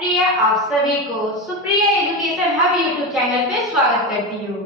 प्रिय आप सभी को Supriya education hub YouTube channel पे स्वागत करती हूँ।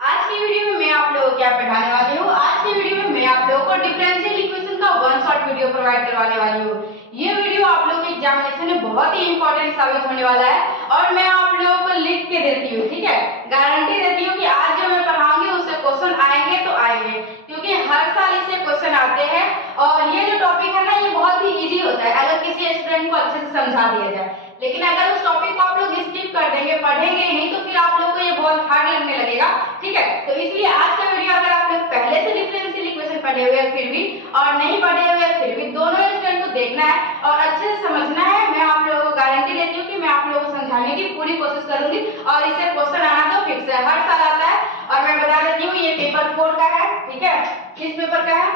आज की वीडियो में मैं आप लोगों को क्या पढ़ाने वाली हूँ। आज की वीडियो में मैं आप लोगों को डिफरेंशियल इक्वेशन का वन शॉट वीडियो प्रोवाइड करवाने वाली हूँ। ये वीडियो आप लोगों के एग्जामिनेशन में बहुत ही इंपॉर्टेंट साबित होने वाला है और मैं आप लोगों को लिख के देती हूँ, ठीक है, गारंटी देती हूँ कि आज जो मैं पढ़ाऊंगी उससे क्वेश्चन आएंगे तो आएंगे, क्योंकि हर साल इससे क्वेश्चन आते हैं और ये जो टॉपिक है ना ये बहुत ही इजी होता है अगर किसी स्टूडेंट को अच्छे से समझा दिया जाए। लेकिन अगर उस टॉपिक को आप लोग स्किप कर देंगे, पढ़ेंगे नहीं, तो फिर आप लोगों को ये बहुत हार्ड लगने लगेगा, ठीक है। तो इसलिए आज का वीडियो अगर आप लोग पहले से डिफरेंशियल इक्वेशन पढ़े हुए हैं फिर भी और नहीं पढ़े हुए हैं फिर भी, दोनों स्टूडेंट को देखना है और अच्छे से समझना है। मैं आप लोगों को गारंटी देती हूँ कि मैं आप लोगों को समझाने की पूरी कोशिश करूंगी और इससे क्वेश्चन आना तो फिक्स है, हर साल आता है। और मैं बता देती हूँ ये पेपर 4 का है, ठीक है। किस पेपर का है?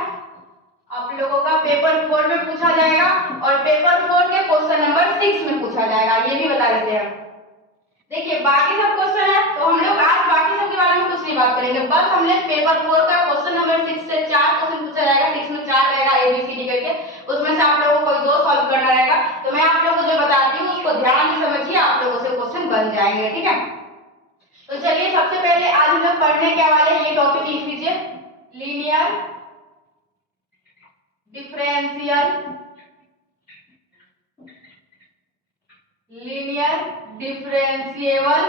आप लोगों का पेपर 4 में पूछा जाएगा और पेपर 4 के क्वेश्चन नंबर 6 में पूछा जाएगा, ये भी बता देते हैं। देखिए बाकी सब क्वेश्चन है तो हम लोग आज बाकी सब के बारे में कुछ नहीं बात करेंगे, बस हमने पेपर 4 का क्वेश्चन नंबर 6 से 4 क्वेश्चन पूछा जाएगा। 6 में 4 रहेगा ABCD करके, उसमें से आप लोगों को कोई 2 सॉल्व करना रहेगा। तो मैं आप लोगों को जो बताती हूँ उसको ध्यान से समझिए, आप लोगों से क्वेश्चन बन जाएंगे, ठीक है। तो चलिए सबसे पहले आज हम लोग पढ़ने के वाले हैं, ये टॉपिक लिख लीजिए, linear differentiable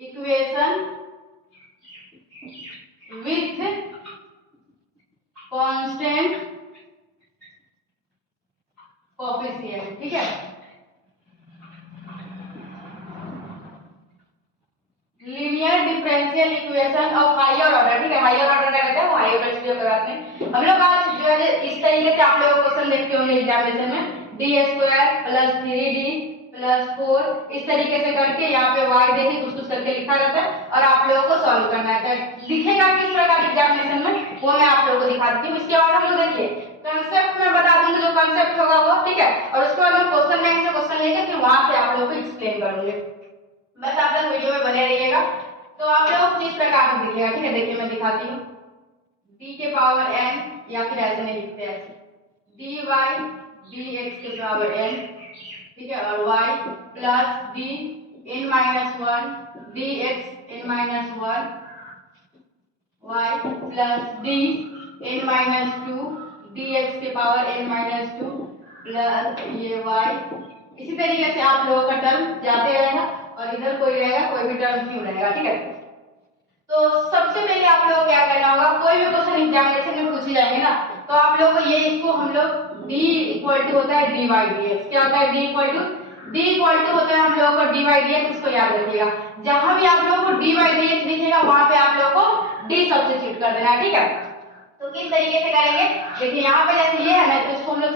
equation with constant coefficient, ठीक है। Linear differential equation of higher order, ठीक है, हायर ऑर्डर का कहते हैं वो हायर ऑर्डर से कराते हैं हम लोग। आज जो है इस तरीके से आप लोग क्वेश्चन देखते होंगे एग्जामिनेशन में, d² + 3d + 4 इस तरीके से करके यहाँ पे y देखिए कुछ कुछ करके लिखा रहता है और आप लोगों को सॉल्व करना है। दिखेगा किस प्रकार एग्जामिनेशन में वो मैं आप लोगों को दिखाती हूँ। इसके बाद हम लोग देखिए कंसेप्ट में बता दूंगी, जो कंसेप्ट होगा वो, ठीक है, और उसके बाद हम क्वेश्चन बैंक से क्वेश्चन लेके फिर वहां से आप लोगों को एक्सप्लेन करूंगे। बस आप लोग वीडियो में बने रहिएगा। तो आप लोग किस प्रकार से दिखेगा, ठीक है, देखिए मैं दिखाती हूँ। d के पावर n, या फिर ऐसे नहीं लिखते, ऐसे dy dx के पावर n, ठीक है, और y plus d n minus 1 dx n minus 1, y plus d n minus 2 dx के पावर n माइनस 2 प्लस ये y। इसी तरीके से आप लोगों का टर्म जाते रहेगा और इधर कोई रहेगा, कोई भी टर्म क्यों रहेगा, ठीक है। तो सबसे पहले आप लोगों को क्या करना होगा, कोई भी क्वेश्चन एग्जामिनेशन में पूछे जाएंगे ना तो आप लोगों को ये इसको हम लोग d = होता है dy dx, क्या होता है d = होता है हम लोगों को dy dx, इसको याद रखिएगा। जहां भी आप लोगों को dy dx दिखेगा वहां पे आप लोगों को d सब्स्टिट्यूट कर देना है, ठीक है। तो किस तरीके से करेंगे, देखिए यहाँ पे जैसे ये है ना तो इसको हम लोग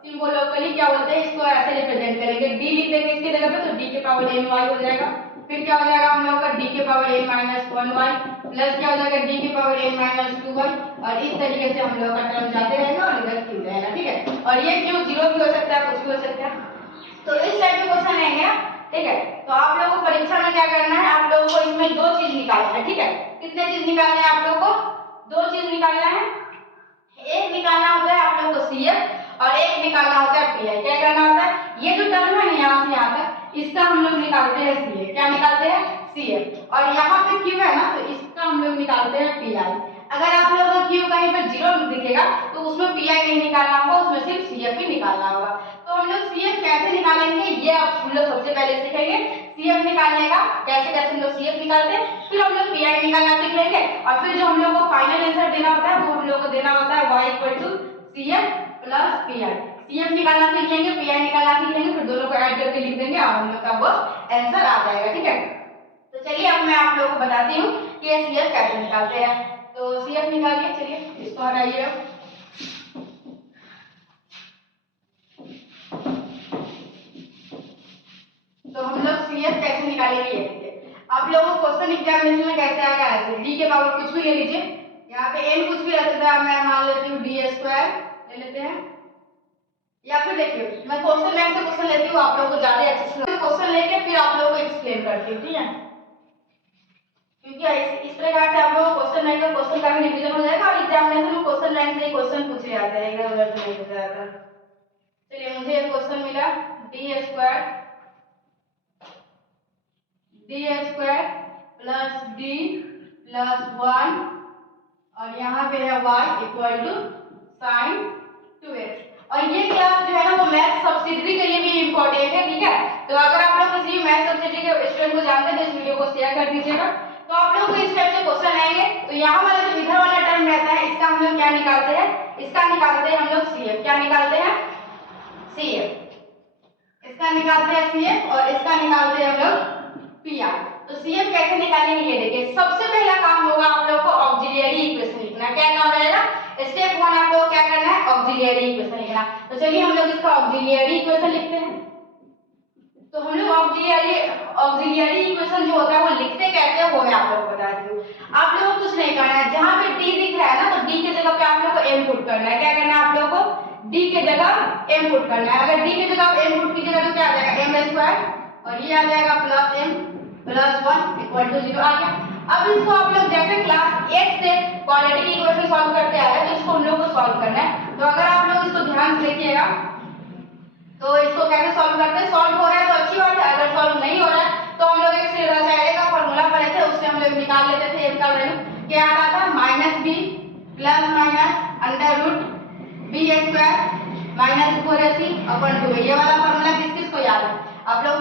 सिंबोलिकली क्या बोलते हैं, इसको ऐसे रिप्रेजेंट करेंगे, d लिख देंगे इसकी जगह पे तो d के पावर n y हो जाएगा। फिर क्या हो जाएगा हम लोगों का d के power n minus 1 y plus क्या हो जाएगा d के पावर n माइनस 2 y, और इस तरीके से हम लोगों का टर्म जाते रहेगा और इधर क्यों रहेगा, ठीक है। और ये क्यों जीरो भी हो सकता है, कुछ भी हो सकता है। तो इस टाइप के क्वेश्चन आएंगे, ठीक है। तो आप लोगों को परीक्षा में क्या करना है, आप लोगों को इसमें 2 चीज निकालना है, ठीक है। कितने चीज निकालना है आप लोगों को, 2 चीज निकालना है। एक निकालना होता है आप लोगों को CF और एक निकालना होता है PI। क्या करना होता है, ये जो टर्म है ना यहाँ से यहाँ तक इसका हम लोग निकालते हैं CF, क्या निकालते हैं CF, और यहाँ पे Q है ना तो इसका हम लोग निकालते हैं PI। अगर आप लोगों को Q कहीं पर जीरो दिखेगा तो उसमें PI नहीं निकालना होगा, उसमें सिर्फ CF ही निकालना होगा। तो हम लोग CF कैसे निकालेंगे ये आप हम लोग सबसे पहले सीखेंगे, CF निकालने का कैसे कैसे हम लोग CF निकालते हैं, फिर हम लोग PI निकालना सीख लेंगे और फिर जो हम लोग को फाइनल आंसर देना होता है वो हम लोग को देना होता है y = CF + PI। CF निकालना सीख लेंगे, PI निकालना सीख लेंगे, फिर दोनों को ऐड करके लिख देंगे और हम लोग का वो आंसर आ जाएगा, ठीक है। तो चलिए अब मैं आप लोगों को बताती हूँ कि ये CF कैसे निकालते हैं। तो CF निकालिए, चलिए इसको हटाइए। तो हम लोग CF कैसे निकालेंगे ये देखिए। आप लोगों को क्वेश्चन एग्जामिनेशन में कैसे आएगा, ऐसे d के पावर कुछ भी ले लीजिए, यहाँ पे n कुछ भी रह सकता है, मैं मान लेती हूँ d² ले लेते हैं, या फिर देखिए मैं क्वेश्चन बैंक से क्वेश्चन लेती हूँ, आप लोगों को ज्यादा अच्छे से क्वेश्चन लेके फिर आप लोगों को एक्सप्लेन करती हूँ, ठीक है। क्योंकि इस प्रकार से आप लोगों को क्वेश्चन बैंक का क्वेश्चन का भी रिवीजन हो जाएगा और एग्जामिनेशन में क्वेश्चन बैंक से ही क्वेश्चन पूछे जाते हैं, इधर उधर से नहीं पूछा जाता। चलिए मुझे एक क्वेश्चन मिला d² D square plus D plus 1 और यहाँ पे है y equal to sign 2x। और ये क्लास जो है ना वो मैथ सब्सिडरी के लिए भी इम्पोर्टेंट है, ठीक है। तो अगर आप लोग किसी मैथ सब्सिडरी के स्टूडेंट को जानते हैं तो इस वीडियो को शेयर कर दीजिएगा। तो आप लोग को इस टाइप से क्वेश्चन आएंगे, तो यहाँ वाला जो इधर वाला टर्म रहता है इसका हम लोग क्या निकालते हैं, इसका निकालते हैं हम लोग CF। क्या निकालते हैं? CF। इसका निकालते हैं CF और इसका निकालते हैं हम लोग PR। तो CF कैसे निकालेंगे ये देखिए। सबसे पहला काम होगा आप लोग को ऑक्सिलियरी इक्वेशन लिखना। क्या काम रहेगा? स्टेप 1 आप लोग क्या करना है? ऑक्सिलियरी इक्वेशन लिखना। तो चलिए हम लोग इसका ऑक्सिलियरी इक्वेशन लिखते हैं। तो हम लोग ऑक्सिलियरी इक्वेशन जो होता है वो लिखते कैसे है वो मैं आप लोग को बता दूं। आप लोगों को कुछ नहीं करना है, जहां पे d दिख रहा है ना तो d की जगह पे आप लोग को m पुट करना है। क्या करना है आप लोग को? d के जगह m पुट करना है। अगर d की जगह m पुट कीजिएगा तो क्या आ जाएगा? m स्क्वायर और ये आ जाएगा plus m plus 1 equal to 0 आ गया। अब इसको आप लोग जैसे क्लास 8 से क्वाड्रेटिक इक्वेशन सॉल्व करते आ रहे हैं तो इसको हम लोग को सॉल्व करना है। तो अगर आप लोग इसको ध्यान से देखिएगा तो इसको कैसे सॉल्व करते हैं। सॉल्व हो रहा है तो अच्छी बात है, अगर सॉल्व नहीं हो रहा है तो हम लोग एक सीधा चाहे का फार्मूला पढ़े थे, उससे हम लोग निकाल लेते थे m का वैल्यू। क्या आ रहा था? -b plus minus under root b square minus 4ac upon 2। ये वाला फार्मूला किस किस को याद है? आप लोग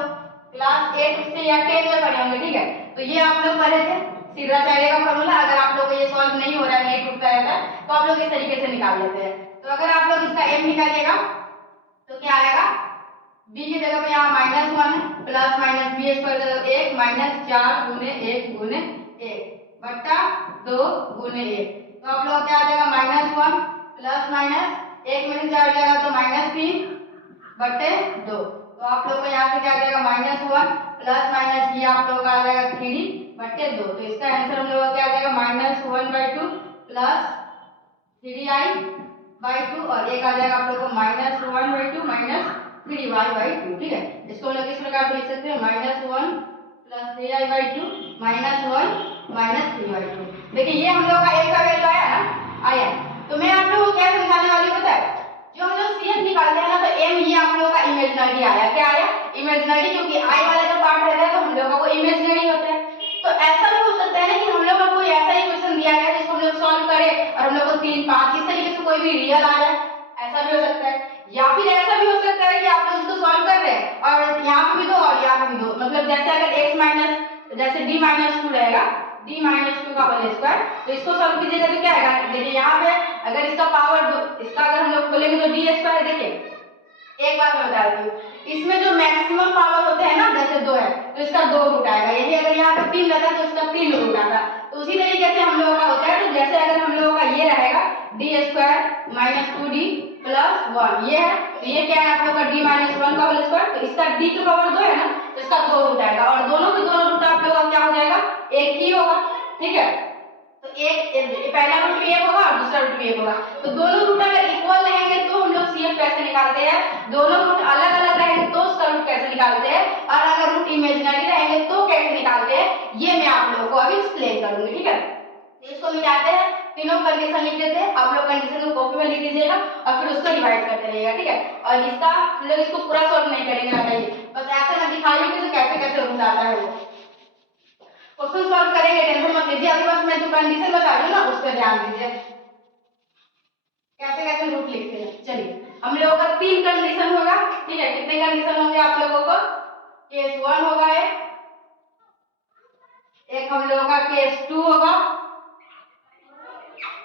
क्लास 8 से या 10 में पढ़े होंगे, ठीक है। तो ये आप लोग पढ़े थे सीधा चाहे का फार्मूला। अगर आप लोग को ये सॉल्व नहीं हो रहा है, नहीं टूटता रहता है तो आप लोग इस तरीके से निकाल लेते हैं। तो अगर आप लोग इसका m निकालिएगा तो क्या आएगा? b की जगह पे यहाँ -1 है plus minus b square 1 minus 4 गुने 1 गुने 1 बट्टा 2 गुने 1। तो आप लोग क्या आ जाएगा? -1 प्लस माइनस 1 में से 4 जाएगा तो -3 बट्टे 2। तो आप लोग को यहाँ से क्या आ जाएगा? -1 प्लस माइनस ये आप लोग का आ जाएगा 3 बट्टे 2। तो इसका आंसर हम लोग का क्या आ जाएगा? -1/2 प्लस 3i/2 और एक आ जाएगा आप लोग को -1/2 माइनस 3y/2, ठीक है। इसको हम लोग किस प्रकार से लिख सकते हैं? -1 प्लस 3i/2 -1 माइनस 3y/2। देखिए ये हम लोग का एक का वैल्यू आया ना, आया। तो मैं आप लोगों को क्या समझाने वाली पता है? जो हम लोग CF निकालते हैं ना तो m ये आप लोगों का इमेजिनरी आया। क्या आया? इमेजिनरी, क्योंकि i वाला जो पार्ट रहता है तो हम लोगों को इमेजिनरी होता है। तो ऐसा भी हो सकता है ना कि हम लोग को कोई ऐसा इक्वेशन दिया गया जिसको हम लोग सॉल्व करें और हम लोग को 3 5 इस तरीके से कोई भी रियल आ जाए, ऐसा भी हो सकता है। या फिर ऐसा भी हो सकता है कि आप लोग इसको सॉल्व कर रहे हैं और यहाँ पे भी दो और यहाँ पे भी दो, मतलब जैसे अगर x माइनस जैसे d-2 रहेगा, d-2 का होल स्क्वायर, तो इसको सॉल्व कीजिएगा तो क्या आएगा? देखिए यहाँ पे अगर इसका पावर दो, इसका अगर हम लोग खोलेंगे तो d स्क्वायर। देखिए एक बात मैं बता देती हूँ, इसमें जो मैक्सिमम पावर होते हैं ना जैसे 2 है तो इसका 2 रूट आएगा। यही अगर यहाँ पर 3 रहता है तो इसका 3 रूट आता। तो उसी तरीके से हम लोगों का होता है। तो जैसे अगर हम लोगों का ये रहेगा d² - 2d + 1 ये है, तो ये क्या है आप लोग का d-1 का होल स्क्वायर। तो इसका d की पावर 2 है ना तो इसका 2 रूट आएगा और दोनों के दोनों रूट आप लोगों का क्या हो जाएगा? एक ही होगा, ठीक है। तो एक पहला रूट भी एक होगा और दूसरा रूट भी एक होगा। तो दोनों रूट अगर इक्वल रहेंगे तो हम लोग CF कैसे निकालते हैं, दोनों रूट अलग अलग रहेंगे तो उसका रूट कैसे निकालते हैं, और अगर रूट इमेजिनरी रहेंगे तो कैसे निकालते हैं, ये मैं आप लोगों को अभी एक्सप्लेन करूंगी, ठीक है। तो इसको मिटाते हैं, तीनों कंडीशन लिख देते हैं। आप लोग कंडीशन को कॉपी में लिख लीजिएगा और फिर उसको डिवाइड करते रहिएगा, ठीक है। और इसका हम लोग इसको पूरा सॉल्व नहीं करेंगे, बताइए बस ऐसे मैं दिखाई कि कैसे कैसे रूट आता है वो क्वेश्चन सॉल्व करेंगे, टेंशन मत लीजिए। अभी बस मैं जो कंडीशन बता रही हूँ ना उस पर ध्यान दीजिए कैसे कैसे रूट लिखते हैं। चलिए हम लोगों का 3 कंडीशन होगा, ठीक है। कितने कंडीशन होंगे आप लोगों को? केस 1 होगा, एक हम लोगों का केस 2 होगा,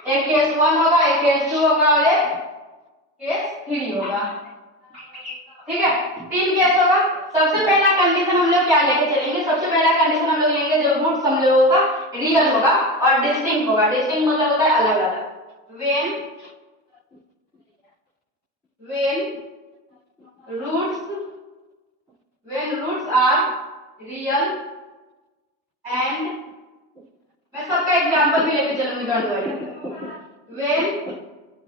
एक केस 1 होगा, एक केस 2 होगा और एक केस 3 होगा, ठीक है। 3 केस होगा। सबसे पहला कंडीशन हम लोग क्या लेके चलेंगे? सबसे पहला कंडीशन हम लोग लेंगे जो रूट्स हम लोगों का रियल होगा और डिस्टिंक्ट होगा। डिस्टिंक्ट मतलब होता है अलग अलग। when roots are real and मैं सबका एग्जांपल भी लेके चलूंगी, don't worry. when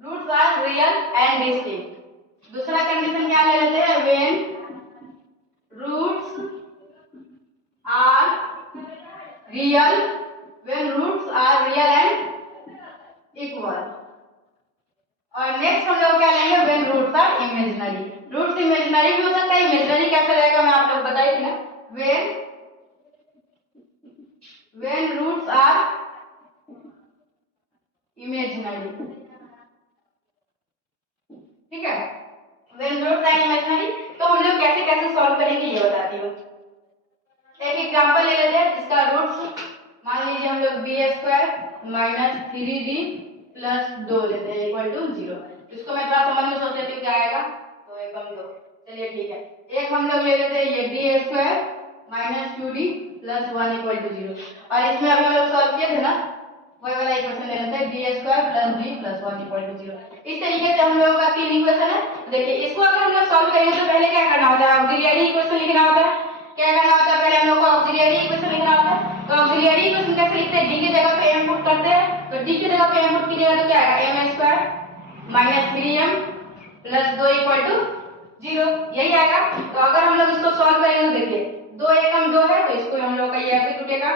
roots are real and distinct। दूसरा कंडीशन क्या ले लेते हैं? when roots are real and equal। और नेक्स्ट हम लोग क्या लेंगे? when roots are imaginary। Roots imaginary भी हो सकता है, इमेजिनरी कैसे रहेगा मैं आप लोग बताई थी ना। when when roots are imaginary, ठीक है। when roots are imaginary तो हम लोग कैसे कैसे सॉल्व करेंगे ये बताती हूँ। एक एग्जांपल ले लेते हैं जिसका रूट्स मान लीजिए हम लोग B square minus 3d plus 2 लेते हैं इक्वल टू 0। इसको मैं थोड़ा समझ में सोच लेती हूँ क्या आएगा, तो एकम 2। चलिए ठीक है, एक हम लोग ले लेते हैं ये D square minus 2d plus 1 equal to 0, और इसमें अभी हम लोग सॉल्व किए थे ना वही वाला इक्वेशन ले लेते हैं D square plus d plus 1 equal to 0। इस तरीके से हम लोगों का तीन इक्वेशन है। देखिए इसको अगर हम लोग सॉल्व करेंगे तो पहले क्या करना होता है, ऑक्सिलियरी इक्वेशन लिखना होता है। क्या करना होता है, पहले हम लोग को ऑक्सिलियरी इक्वेशन लिखना होता है। तो ऑक्सिलियरी इक्वेशन कैसे लिखते हैं, डी की जगह पे m पुट करते हैं, तो डी की जगह पे m पुट कीजिएगा तो क्या आएगा m square minus 3m plus 2 equal to 0, यही आएगा। तो अगर हम लोग इसको सॉल्व करेंगे तो देखिए 2 एकम 2 है तो इसको हम लोग का ये ऐसे टूटेगा,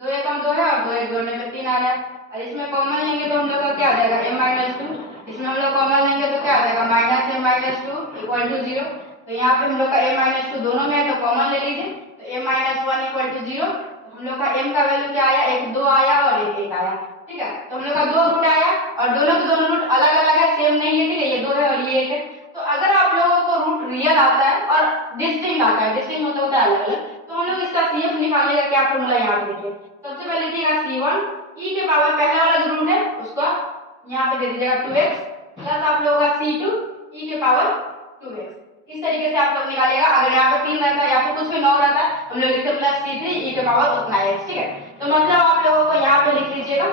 2 एकम 2 है और 2 एक जोड़ने पे 3 आ रहा है, और इसमें कॉमन लेंगे तो हम लोग का क्या आ जाएगा m माइनस 2, इसमें हम लोग कॉमन लेंगे तो क्या आ जाएगा minus m minus 2 equal to 0। तो यहाँ पे हम लोग का m माइनस 2 दोनों में है तो कॉमन ले लीजिए, तो m माइनस 1 इक्वल टू 0। हम लोग का m का वैल्यू क्या आया, एक 2 आया और एक 1 आया, ठीक है। तो हम लोग का दो रूट आया और दोनों के दोनों रूट अलग अलग है, सेम नहीं है, ठीक है, ये 2 है और ये 1 है। तो अगर आप लोगों को रूट रियल आता है और डिस्टिंक्ट आता है, डिस्टिंक्ट मतलब होता है अलग अलग, तो हम लोग इसका CF निकालने का क्या फॉर्मूला यहाँ पे लिखिए। सबसे पहले लिखिएगा C1 e के पावर पहला वाला जो रूट है उसको यहाँ पे दे दीजिएगा 2x प्लस आप लोगों का C2 e के पावर 2x। इस तरीके से आप लोग निकालिएगा। अगर यहाँ पे 3 रहता है या फिर कुछ भी 9 रहता है हम लोग लिखते प्लस C3 e के पावर उतना x, ठीक है। तो मतलब आप लोगों को यहाँ पे लिख लीजिएगा।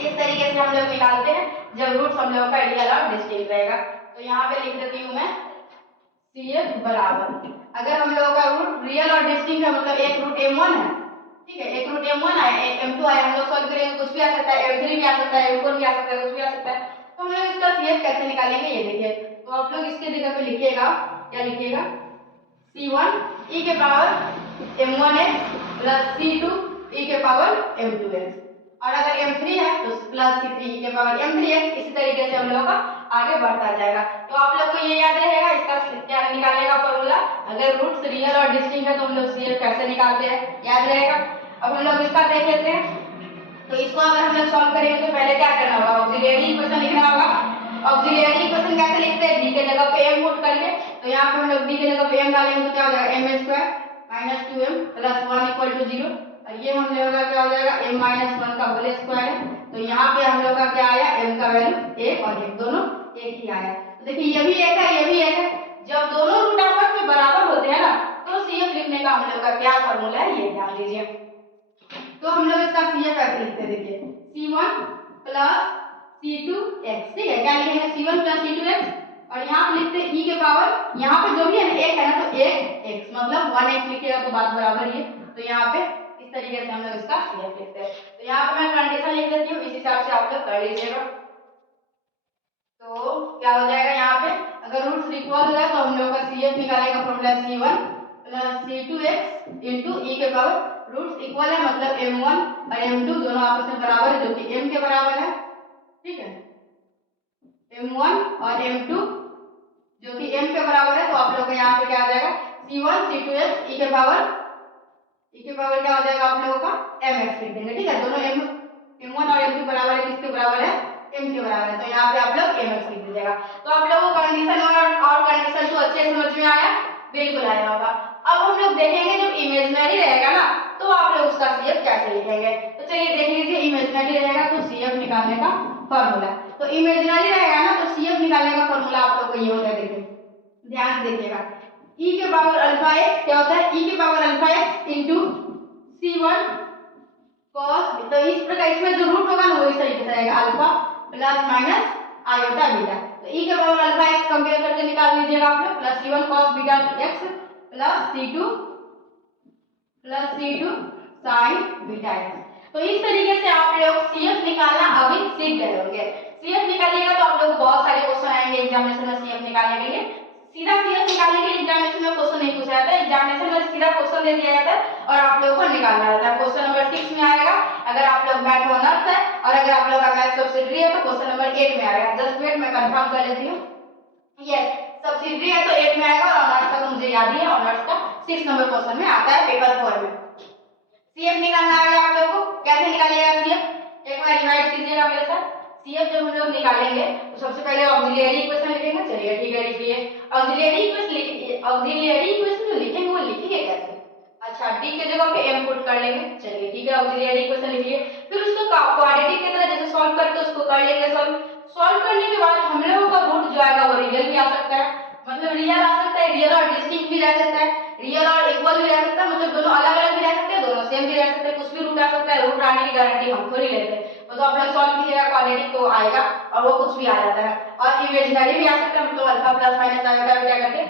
इस तरीके से हम लोग निकालते हैं जब रूट हम लोगों का रियल और डिस्टिंक्ट रहेगा। तो यहाँ पे लिख देती हूँ मैं CF बराबर, अगर हम लोगों का रूट रियल और डिस्टिंक्ट है मतलब एक रूट m1 है, ठीक है, एक रूट m1 आया एक m2 आया, हम लोग सॉल्व करेंगे कुछ भी आ सकता है, m3 भी आ सकता है, m4 भी आ सकता है, कुछ भी आ सकता है। तो हम लोग इसका CF कैसे निकालेंगे ये देखिए। तो आप लोग इसके जगह पे लिखिएगा, क्या लिखिएगा, C1 e के power m1x plus C2 e के पावर m2x, और अगर m3 है तो प्लस C3 e के पावर m3x। इसी तरीके से हम लोग का आगे बढ़ता जाएगा। तो आप लोग को ये याद रहेगा इसका क्या निकालने का फॉर्मूला, अगर रूट्स रियल और डिस्टिंक्ट है तो हम लोग CF कैसे निकालते हैं याद रहेगा। अब हम लोग इसका देख लेते हैं। तो इसको अगर हम लोग सॉल्व करेंगे तो पहले क्या करना होगा, ऑक्सिलियरी इक्वेशन लिखना होगा। ऑक्सिलियरी इक्वेशन कैसे लिखते हैं, डी के जगह पे m पुट करके, तो यहाँ पे हम लोग डी के जगह पे m डालेंगे तो क्या हो जाएगा m square minus 2m plus 1 equal to 0, और ये हम लोग का क्या हो जाएगा m माइनस 1 का होल स्क्वायर है। तो यहाँ पे हम लोग का क्या आया, m का वैल्यू 1 और 1 दोनों एक ही आया। तो देखिए ये भी एक है ये भी एक है, जब दोनों रूट आपस में बराबर होते हैं ना तो CF लिखने का हम लोग का क्या फॉर्मूला है ये ध्यान दीजिए। तो हम लोग इसका CF ऐसे लिखते हैं, देखिए C1 प्लस C2x, ठीक है, क्या लिखेंगे C1 प्लस C2x, और यहाँ पे लिखते हैं e के पावर, यहाँ पे जो भी है ना एक है ना तो एक x मतलब 1x लिखिएगा तो बात बराबर ही है। तो यहाँ पे इस तरीके से हम लोग इसका CF लिखते हैं। तो यहाँ पे मैं कंडीशन लिख देती हूँ, इस हिसाब से आप लोग कर लीजिएगा। तो क्या हो जाएगा, यहाँ पे अगर रूट्स इक्वल है तो हम लोग का CF निकालने का formula C1 plus C2x into e के पावर, रूट्स इक्वल है मतलब m1 और m2 दोनों आपस में बराबर है जो कि m के बराबर है, ठीक है, m1 और m2 जो कि m के बराबर है। तो आप लोग को यहाँ पे क्या आ जाएगा C1 C2x e के पावर क्या हो जाएगा आप लोगों का mx लिख देंगे, ठीक है। दोनों m1 और m2 बराबर है, किसके बराबर है m के बराबर है, तो यहाँ पे आप लोग mx लिख दीजिएगा। तो आप लोगों को कंडीशन 1 और कंडीशन 2 अच्छे समझ में आया, बिल्कुल आया होगा। अब हम लोग देखेंगे जब इमेजिनरी रहेगा ना तो आप लोग उसका CF कैसे लिखेंगे। तो चलिए देख लीजिए, इमेजिनरी रहेगा तो CF निकालने का फॉर्मूला, तो इमेजिनरी रहेगा ना तो CF निकालने का फॉर्मूला आप लोग को ये होता है, देखिए ध्यान से देखिएगा, e के पावर अल्फा x क्या होता है, e के power alpha x into C1 cos, तो इस प्रकार इसमें जो रूट होगा ना वो इस तरीके से रहेगा alpha plus minus iota beta. तो e के पावर अल्फा x कंपेयर करके निकाल लीजिएगा आप लोग, plus C1 cos beta x plus C2 sin beta x। तो इस तरीके से आप लोग CF निकालना अभी सीख गए होंगे। CF निकालिएगा तो आप लोग बहुत सारे क्वेश्चन आएंगे एग्जामिनेशन में CF निकालने के लिए। सीधा CF निकालने के लिए एग्जामिनेशन में क्वेश्चन नहीं पूछा जाता है, एग्जामिनेशन में सीधा क्वेश्चन दे दिया जाता है और आप लोगों को निकालना रहता है। क्वेश्चन नंबर 6 में आएगा अगर आप लोग मैथ ऑनर्स है, और अगर आप लोग का मैथ सब्सिडियरी है तो क्वेश्चन नंबर 8 में आएगा। जस्ट वेट मैं कंफर्म कर लेती हूँ, यस सब्सिडियरी है तो 8 में आएगा, और ऑनर्स का तो मुझे याद ही है, ऑनर्स का 6 नंबर क्वेश्चन में आता है पेपर 4 में। सीएफ निकालना आ गया आप लोगों को, कैसे निकालिएगा सीएफ, एक बार रिवाइज कीजिएगा मेरे साथ। सीएफ जब हम लोग निकालेंगे तो सबसे पहले ऑक्सिलरी इक्वेशन लिखेंगे। चलिए ठीक है, लिखिए ऑक्सिलरी इक्वेशन। लिखिए ऑक्सिलरी इक्वेशन जो लिखेंगे वो लिखिए कैसे, अच्छा डी के जगह पे एम पुट कर लेंगे। चलिए ठीक है, ऑक्सिलरी इक्वेशन लिखिए, फिर उसको क्वाड्रेटिक की तरह जैसे सॉल्व करके उसको कर लेंगे सॉल्व। सॉल्व करने के बाद हम लोगों का रूट जो आएगा वो रियल भी आ सकता है, मतलब रियल आ सकता है, रियल और डिस्टिंक्ट भी रह सकता है, रियल और इक्वल भी रह सकता है, मतलब दोनों अलग अलग भी रह सकते हैं, दोनों सेम भी रह सकते हैं, कुछ भी रूट आ सकता है। रूट आने की गारंटी हम थोड़ी लेते हैं, वो तो आप लोग सॉल्व कीजिएगा क्वाड्रेटिक तो आएगा और वो कुछ भी आ जाता है। और इमेजिनरी भी आ सकता है, मतलब अल्फा प्लस माइनस आएगा क्या करके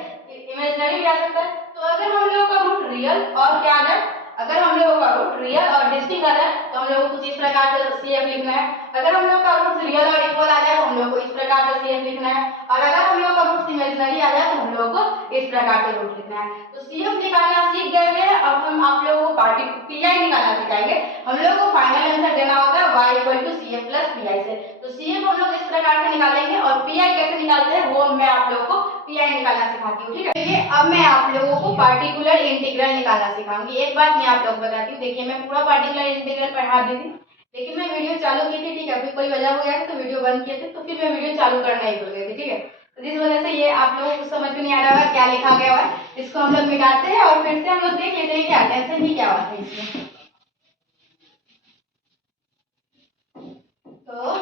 इमेजिनरी भी आ सकता है। तो अगर हम लोगों का रूट रियल और क्या आ जाए, अगर हम लोगों का रूट रियल और डिस्टिंक्ट आ जाए तो हम लोगों को कुछ इस प्रकार से सीएफ लिखना है। अगर हम लोग का रूट रियल और इक्वल आ जाए तो हम लोग को इस प्रकार से सीएफ लिखना है, और अगर हम लोग का रूट इमेजिनरी आ जाए तो हम लोग को इस प्रकार से रूट लिखना है। तो सीएफ निकालना सीख गए हैं, अब हम आप लोगों को पार्टी पीआई निकालना सिखाएंगे। हम लोग को फाइनल आंसर देना होता है y cf प्लस पीआई से। तो सीएफ हम लोग इस प्रकार से निकालेंगे और पीआई कैसे निकालते हैं वो मैं आप लोगों को पीआई निकालना सिखाती हूँ। ठीक है, देखिए अब मैं आप लोगों को पार्टिकुलर इंटीग्रल निकालना सिखाऊंगी। एक बात मैं आप लोगों को बताती हूँ, देखिए मैं पूरा पार्टिकुलर इंटीग्रल पढ़ा दी थी, लेकिन मैं वीडियो चालू की थी, ठीक है, फिर कोई वजह हो गया तो वीडियो बंद किए थे, तो फिर मैं वीडियो चालू करना ही भूल गई थी। ठीक है, तो जिस वजह से ये आप लोगों को समझ में नहीं आ रहा होगा क्या लिखा गया है, इसको हम लोग मिटाते हैं और फिर से हम लोग देख लेते हैं क्या टेंशन ही क्या होता है इसमें। तो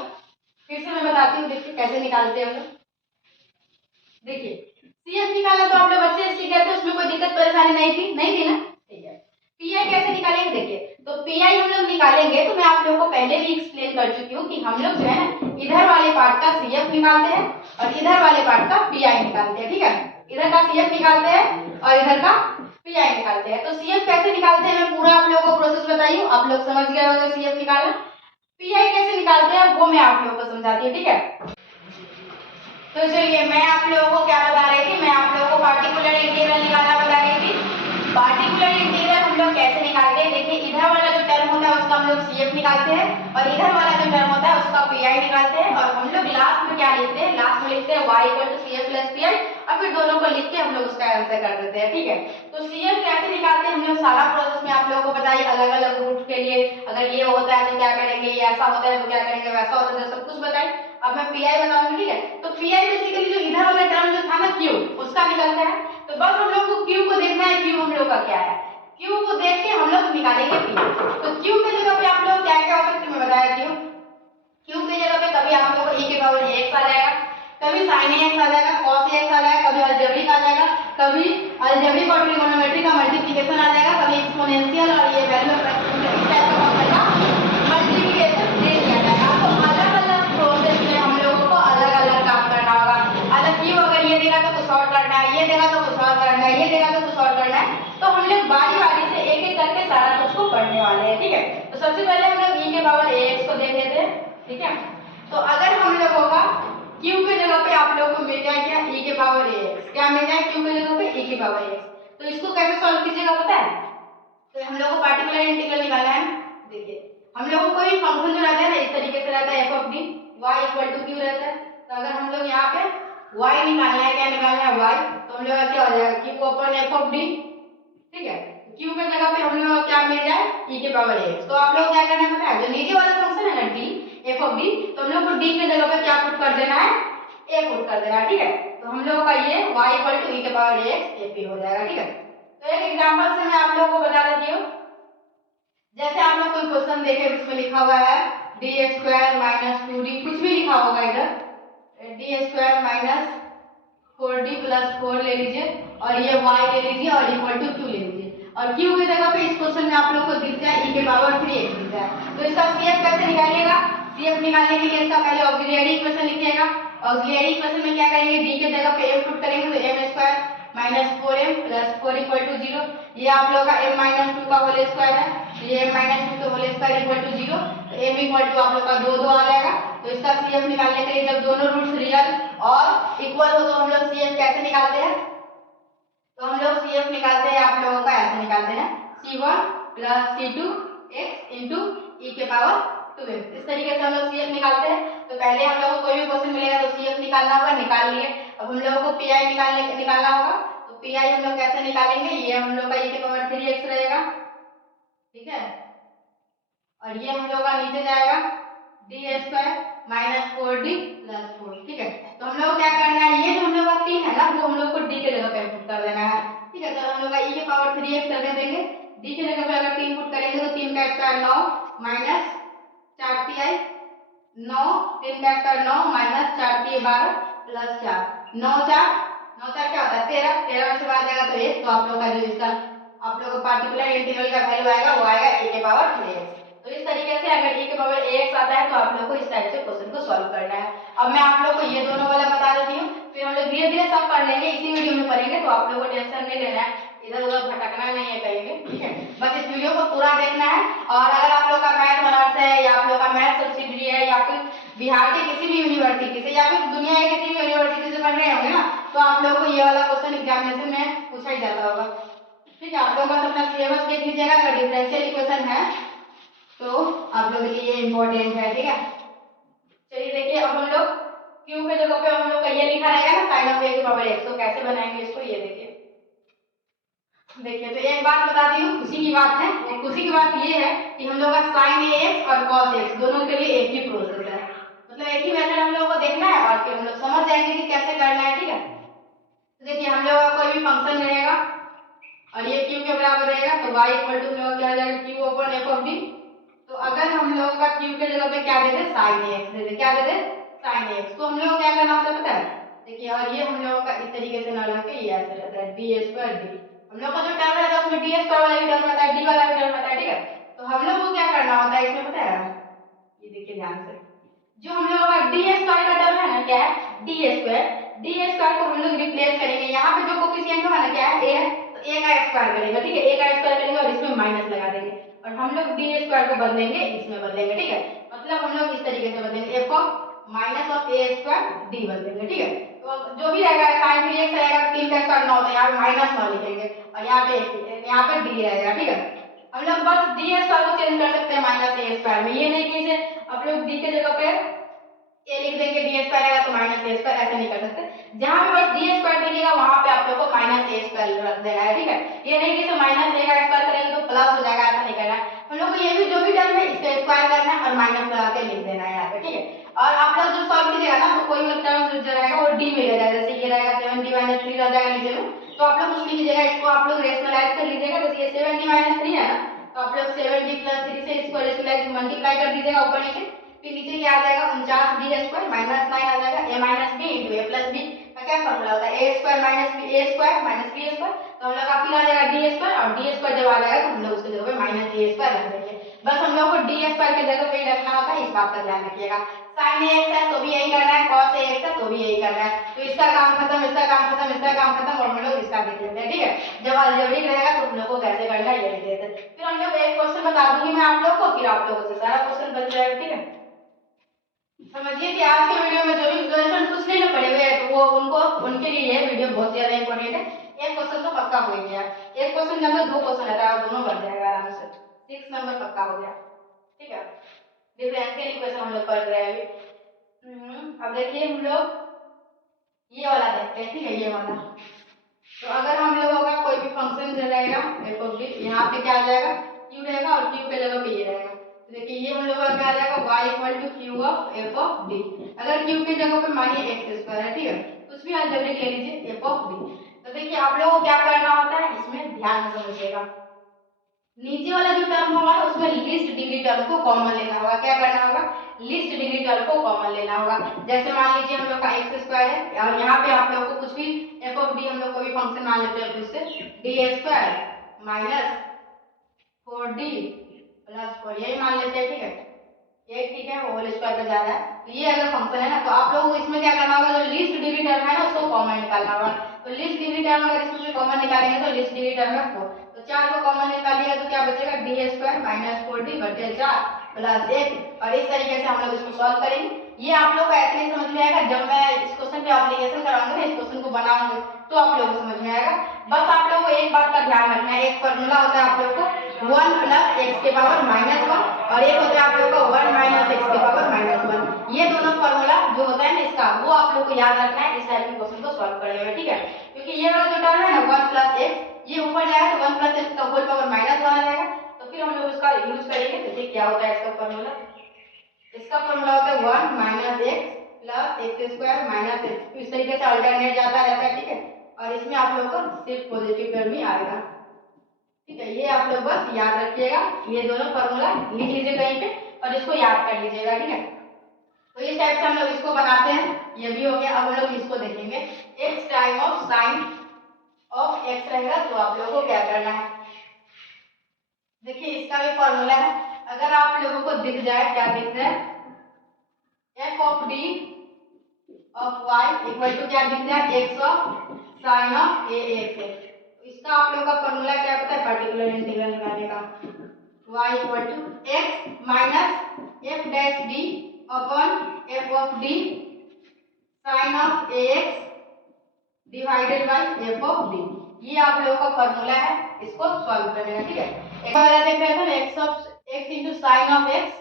फिर से मैं बताती हूँ, देखिए कैसे निकालते हैं हम लोग। देखिए सीएफ निकालना तो आप लोग बच्चे सीख गए थे, उसमें कोई दिक्कत परेशानी नहीं थी ना। ठीक है, पीआई कैसे निकालेंगे, देखिए तो पीआई हम लोग निकालेंगे तो मैं आप लोगों को पहले भी एक्सप्लेन कर चुकी हूँ कि हम लोग जो है ना इधर वाले पार्ट का सीएफ निकालते हैं और इधर वाले पार्ट का पीआई निकालते हैं। ठीक है, इधर का सीएफ निकालते हैं और इधर का पीआई निकालते हैं। तो सीएफ कैसे निकालते हैं मैं पूरा आप लोगों को प्रोसेस बताई हूँ, आप लोग समझ गए होंगे सीएफ निकालना। पीआई कैसे निकालते हैं वो मैं आप लोगों को समझाती हूँ। ठीक है, तो चलिए मैं आप लोगों को क्या बता रही थी, मैं आप लोगों को पार्टिकुलर इंटीग्रल निकालना बता रही थी। पार्टिकुलर इंटीग्रल हम लोग कैसे निकालते हैं, देखिए इधर वाला जो टर्म होता है उसका हम लोग सीएफ निकालते हैं और इधर वाला जो टर्म होता है उसका पीआई निकालते हैं, और हम लोग लास्ट में क्या लिखते हैं, लास्ट में लिखते हैं y cf प्लस पीआई, और फिर दोनों को लिख के हम लोग उसका आंसर कर देते हैं। ठीक है, तो सीएफ कैसे निकालते हैं हम लोग सारा प्रोसेस में आप लोगों को बताइए, अलग अलग रूट के लिए अगर ये होता है तो क्या करेंगे, ये ऐसा होता है तो क्या करेंगे, वैसा होता है, सब कुछ बताइए। अब मैं पीआई बताऊंगी। ठीक है, तो पीआई बेसिकली जो इधर वाला टर्म जो था ना क्यू, उसका निकलता है। तो बस हम लोग को क्यू को देखना है, क्यू हम लोग का क्या है, क्यू को देख के हम लोग निकालेंगे पी। तो क्यू के जगह पे आप लोग क्या क्या हो सकते हैं मैं बता देती हूँ। क्यू के जगह पे कभी आप लोग को e के पावर x आ जाएगा, कभी sin x आ जाएगा, cos x आ जाएगा, कभी अलजेब्रिक आ जाएगा, कभी अलजेब्रिक और ट्रिगोनोमेट्री का मल्टीप्लिकेशन आ जाएगा, कभी एक्सपोनेंशियल और ये वैल्यू ऑफ x इस टाइप का फंक्शन का मल्टीप्लिकेशन दे दिया जाएगा। तो अलग अलग प्रोसेस में हम लोगों को अलग अलग काम करना होगा। अलग क्यू अगर ये देगा तो कुछ और करना है, ये देगा तो कुछ और करना है, ये देगा तो कुछ और करना है। तो हम लोग बारी बारी से एक एक करके सारा कुछ को पढ़ने वाले हैं। ठीक है, तो सबसे पहले हम लोग e के पावर ax को देख लेते हैं। ठीक है, तो अगर हम लोगों का q के जगह पे आप लोगों को मिल जाए क्या, e के पावर ax, क्या मिल जाए q के जगह पे e के पावर ax, तो इसको कैसे सॉल्व कीजिएगा पता है। तो हम लोगों को पार्टिकुलर इंटीग्रल निकालना है। देखिए हम लोगों को कोई फंक्शन जो रहता है ना इस तरीके से रहता है f of d y equal to q रहता है। तो अगर हम लोग यहाँ पे y निकालना है, क्या निकालना है y, तो हम लोग क्या हो जाएगा q upon f of d। ठीक है, q के जगह पे हम लोग को क्या मिल जाए e के पावर ax। तो आप लोग क्या करना है पता है, जो नीचे वाला फंक्शन है ना d f ऑफ d, तो हम लोग को d के जगह पे क्या पुट कर देना है, a पुट कर देना है। ठीक है, तो हम लोग का ये y इक्वल टू e के पावर ax ap हो जाएगा। ठीक है, तो एक एग्जांपल से मैं आप लोगों को बता देती हूँ। जैसे आप लोग कोई क्वेश्चन देखे उसमें लिखा हुआ है डी स्क्वायर माइनस 2d, कुछ भी लिखा होगा इधर, D square minus 4d plus 4 ले लीजिए और ये y ले लीजिए और इक्वल टू q ले लीजिए, और q की जगह पे इस क्वेश्चन में आप लोग को दिख जाए e के पावर 3x दिख जाए। तो इसका cf कैसे निकालिएगा, cf निकालने के लिए इसका पहले ऑक्सिलरी इक्वेशन लिखिएगा। ऑक्सिलरी इक्वेशन में क्या करेंगे, d के जगह पे m पुट करेंगे तो m square minus 4m plus 4 equal to 0। ये आप लोग का m माइनस 2 का होल स्क्वायर है, ये m माइनस 2 का होल स्क्वायर इक्वल टू 0, तो m इक्वल टू आप लोग का 2 2 आ जाएगा। तो इसका cf निकालने के लिए जब दोनों रूट्स रियल और इक्वल हो तो हम लोग cf कैसे निकालते हैं, तो हम लोग cf निकालते हैं आप लोगों का ऐसे निकालते हैं c1 plus c2 x into e के पावर 2x, इस तरीके से हम लोग cf निकालते हैं। तो पहले हम लोगों को कोई भी क्वेश्चन मिलेगा तो cf निकालना होगा, निकाल लिए। अब हम लोगों को pi निकालना होगा, तो pi हम लोग कैसे निकालेंगे, ये हम लोग का e के पावर 3x रहेगा ठीक है। और ये हम लोग का नीचे जाएगा D square minus 4d plus 4। ठीक है, तो हम लोग क्या करना है, ये जो हम लोग का t है ना, वो हम लोग को d के जगह पे इनपुट कर देना है। ठीक है, तो हम लोग का e के पावर 3x करके देंगे। d की जगह पे अगर 3 पुट करेंगे तो 3 का स्क्वायर 9 माइनस 4ti 9, 3 का स्क्वायर 9 माइनस 4ti 12 प्लस 4 9 4 9 4 क्या होता है 13, 13 में से बाहर जाएगा तो 1। तो आप लोग का जो इसका आप लोग को पार्टिकुलर इंटीग्रल का वैल्यू आएगा वो आएगा e के पावर 3x। तो इस तरीके से अगर e के पावर ax आता है तो आप लोग को इस टाइप से क्वेश्चन को सॉल्व करना है। अब मैं आप लोग को ये दोनों वाला बता देती हूँ, फिर हम लोग धीरे धीरे सब पढ़ लेंगे, इसी वीडियो में पढ़ेंगे, तो आप लोग को टेंशन नहीं लेना है, इधर उधर भटकना नहीं है कहीं भी। ठीक है, बस इस वीडियो को पूरा देखना है। और अगर आप लोग का मैथ ऑनर्स है या आप लोग का मैथ सब्सिडियरी है या फिर बिहार के किसी भी यूनिवर्सिटी से या फिर दुनिया के किसी भी यूनिवर्सिटी से पढ़ रहे होंगे ना, तो आप लोग को ये वाला क्वेश्चन एग्जामिनेशन में पूछा ही जाता होगा। ठीक है, आप लोग बस अपना सिलेबस देख लीजिएगा, अगर डिफरेंशियल इक्वेशन है तो आप लोग के लिए ये इंपॉर्टेंट है। ठीक है, चलिए देखिए, अब हम लोग q के जगह पे हम लोग का ये लिखा रहेगा ना sin ऑफ a के पावर x, तो कैसे बनाएंगे इसको, ये देखिए। देखिए, तो एक बात बता दी हूँ, खुशी की बात है, और खुशी की बात ये है कि हम लोग का sin ax और cos x दोनों के लिए एक ही प्रोसेस है, मतलब एक ही मेथड हम लोग को देखना है और फिर हम लोग समझ जाएंगे कि कैसे करना है। ठीक है, तो देखिए हम लोग का कोई भी फंक्शन रहेगा और ये q के बराबर रहेगा, तो y इक्वल टू में क्या आ जाएगा q over f of d। तो अगर हम लोग का q के जगह पे क्या दे दे sin ax दे दे, क्या दे दे sin ax, तो हम लोग क्या करना होता है पता है, देखिए। और ये हम लोग का इस तरीके से ना लगे, ये ऐसे रहता है d स्क्वायर d, हम लोग का जो टर्म रहता है उसमें d स्क्वायर वाला भी टर्म रहता है, d वाला भी टर्म रहता है। ठीक है, तो हम लोग को क्या करना होता है इसमें पता है, ये देखिए ध्यान से, जो हम लोग का डी स्क्वायर का टर्म है ना, क्या है डी स्क्वायर को हम लोग रिप्लेस करेंगे, यहाँ पे जो कोफिशिएंट होगा ना क्या है a है, तो a का स्क्वायर करेंगे। ठीक है, a का स्क्वायर करेंगे और इसमें माइनस लगा देंगे और हम लोग डी स्क्वायर को बदलेंगे, इसमें बदलेंगे। ठीक है, मतलब हम लोग इस तरीके से बदलेंगे, f of minus of a square d बदलेंगे। ठीक है, तो जो भी रहेगा sin 3x रहेगा, 3 का स्क्वायर 9, तो यहाँ पे माइनस 9 लिखेंगे और यहाँ पे d रहेगा। ठीक है, हम लोग बस डी स्क्वायर को चेंज कर सकते हैं माइनस ए स्क्वायर में, ये नहीं कि इसे आप लोग डी के जगह पे ए लिख देंगे, डी स्क्वायर आएगा तो माइनस ए स्क्वायर, ऐसे नहीं कर सकते। जहां पे बस डी स्क्वायर दिखेगा वहां पे आप लोग को माइनस ए स्क्वायर रख देना है। ठीक है, ये नहीं कि इसे माइनस ए का स्क्वायर करेंगे तो प्लस हो जाएगा, ऐसा नहीं करना है। हम लोग को ये भी जो भी टर्म है इसका स्क्वायर करना है और माइनस लगा के लिख देना है यहाँ पे। ठीक है, और आप लोग जो सॉल्व कीजिएगा ना, तो कोई भी टर्म जो रहेगा वो डी में ले जाएगा, जैसे ये रहेगा 7d - 3 रह जाएगा नीचे में, तो आप लोग कुछ लीजिएगा, इसको आप लोग रेशनलाइज कर लीजिएगा। जैसे ये 7d - 3 है ना, तो आप लोग 7d + 3 से इसको रेशनलाइज मल्टीप्लाई कर दीजिएगा ऊपर नीचे, फिर नीचे क्या आ जाएगा 49d स्क्वायर माइनस 9 आ जाएगा, a minus b into a plus b का क्या फॉर्मूला होता है, a square minus b a square minus b square, तो हम लोग का फिर आ जाएगा d स्क्वायर, और d स्क्वायर जब आ जाएगा तो हम लोग उसके जगह पे माइनस a स्क्वायर रख देंगे। बस हम लोग को d स्क्वायर के जगह पे ही रखना होता है, इस बात का ध्यान रखिएगा। sin ax है तो भी यही करना है, cos ax है तो भी यही करना है, तो इसका काम खत्म, इसका काम खत्म, इसका काम खत्म, और हम लोग इसका देख लेते हैं। ठीक है, जब अलजेब्रिक रहेगा तो हम लोग को कैसे करना है ये लिख देते हैं। फिर हम लोग एक क्वेश्चन बता दूंगी मैं आप लोग को, फिर आप लोगों से सारा क्वेश्चन बन जाएगा। ठीक है, समझिए कि आज के वीडियो में जो भी क्वेश्चन कुछ नहीं ना पड़े हुए हैं, तो वो उनको उनके लिए ये वीडियो बहुत ज्यादा इंपॉर्टेंट है। एक क्वेश्चन तो पक्का हो गया, एक क्वेश्चन के अंदर 2 क्वेश्चन रहता है और दोनों बन जाएगा आराम से, 6 नंबर पक्का हो गया। ठीक है, डिफरेंशियल इक्वेशन हम लोग पढ़ रहे हैं अभी। अब देखिए हम लोग ये वाला देखते हैं। ठीक है, ये वाला, तो अगर हम लोगों का कोई भी फंक्शन जो रहेगा f ऑफ d, यहाँ पे क्या आ जाएगा q रहेगा और q के जगह पे ये रहेगा, तो देखिए ये हम लोग का क्या आ जाएगा y equal to q of f of d। अगर q के जगह पे मानिए x स्क्वायर है, ठीक है, कुछ भी अलजेब्रिक ले लीजिए f ऑफ d। तो देखिए आप लोगों को क्या करना होता है, इसमें ध्यान से समझिएगा, नीचे वाला जो टर्म होगा उसमें लीस्ट डिग्री टर्म को कॉमन लेना होगा। क्या करना होगा, लीस्ट डिग्री टर्म को कॉमन लेना होगा। जैसे मान लीजिए हम लोग का x स्क्वायर है और यहाँ पे आप लोग को कुछ भी f ऑफ d हम लोग को भी फंक्शन मान लेते हैं, उससे d square minus 4d plus 4 यही मान लेते हैं। ठीक है, ये ठीक है, होल स्क्वायर पे जा रहा है, तो ये अगर फंक्शन है ना, तो आप लोगों को इसमें क्या करना होगा, जो लीस्ट डिग्री टर्म है ना उसको कॉमन निकालना होगा। तो लीस्ट डिग्री टर्म अगर इसमें से कॉमन निकालेंगे तो लीस्ट डिग्री टर्म है 4, तो 4 को कॉमन निकालिएगा तो क्या बचेगा d स्क्वायर माइनस 4d बटे 4 प्लस 1, और इस तरीके से हम लोग इसको सॉल्व करेंगे। ये आप लोग को ऐसे ही समझ में आएगा, जब मैं इस क्वेश्चन पे एप्लीकेशन कराऊंगा ना, इस क्वेश्चन को बनाऊंगा तो आप लोगों को समझ में आएगा। बस आप लोगों को एक बात का ध्यान रखना है, एक फॉर्मूला होता है आप लोग को 1 प्लस x के पावर माइनस 1, और एक होता है आप लोग का 1 माइनस x के पावर माइनस 1। ये दोनों फॉर्मूला जो होता है ना इसका, वो आप लोग को याद रखना है इस टाइप के क्वेश्चन को सॉल्व करने में। ठीक है, क्योंकि ये वाला जो टर्म है ना 1 प्लस x, ये ऊपर जाएगा तो 1 प्लस x का होल पावर माइनस 1 आ जाएगा, तो फिर फिर हम लोग उसका यूज करेंगे। देखिए क्या होता है इसका फॉर्मूला। इसका फॉर्मूला होता है 1 minus x plus x square minus x. इस तरीके से अल्टरनेट जाता रहता है, ठीक है। और इसमें आप लोगों को सिर्फ पॉजिटिव टर्म ही आएगा, ठीक है। ये आप लोग बस याद रखिएगा, ये दोनों फॉर्मूला लिख लीजिए कहीं पे और इसको याद कर लीजिएगा, ठीक है। तो इस टाइप से हम लोग इसको बनाते हैं। ये भी हो गया। अब हम लोग इसको देखेंगे। x time of sine of x रहेगा तो आप लोगों को क्या करना है। देखिए इसका भी फॉर्मूला है। अगर आप लोगों को दिख जाए, क्या दिख जाए, f of d of y equal to क्या दिख जाए, x of sine of ax है। इसका आप लोगों का फॉर्मूला क्या होता है, पर्टिकुलर इंटीग्रल निकालने का। y equal to x minus f dash d upon f of d sine of ax divided by f of d। ये आप लोगों का फॉर्मूला है, इसको सॉल्व करना, ठीक है। एक वाला देख रहे थे ना, x into sine of x,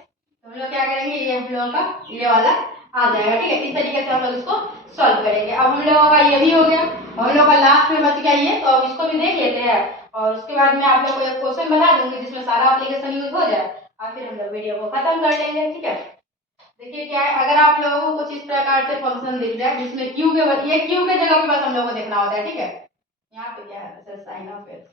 तो हम लोग क्या करेंगे, ये हम लोगों का ये वाला आ जाएगा, ठीक है। इस तरीके से हम लोग इसको सॉल्व करेंगे। अब हम लोगों का ये भी हो गया, हम लोग का लास्ट में बच गया ये, तो अब इसको भी देख लेते हैं और उसके बाद मैं आप लोगों को एक क्वेश्चन बता दूंगी जिसमें सारा एप्लीकेशन यूज हो जाए और फिर हम लोग वीडियो को खत्म कर लेंगे, ठीक है। देखिए क्या है, अगर आप लोगों को कुछ इस प्रकार से फंक्शन दिख जाए जिसमें q के बदले q के जगह पे बस हम लोगों को देखना होता है, ठीक है। यहाँ पे क्या है, सर साइन ऑफ x,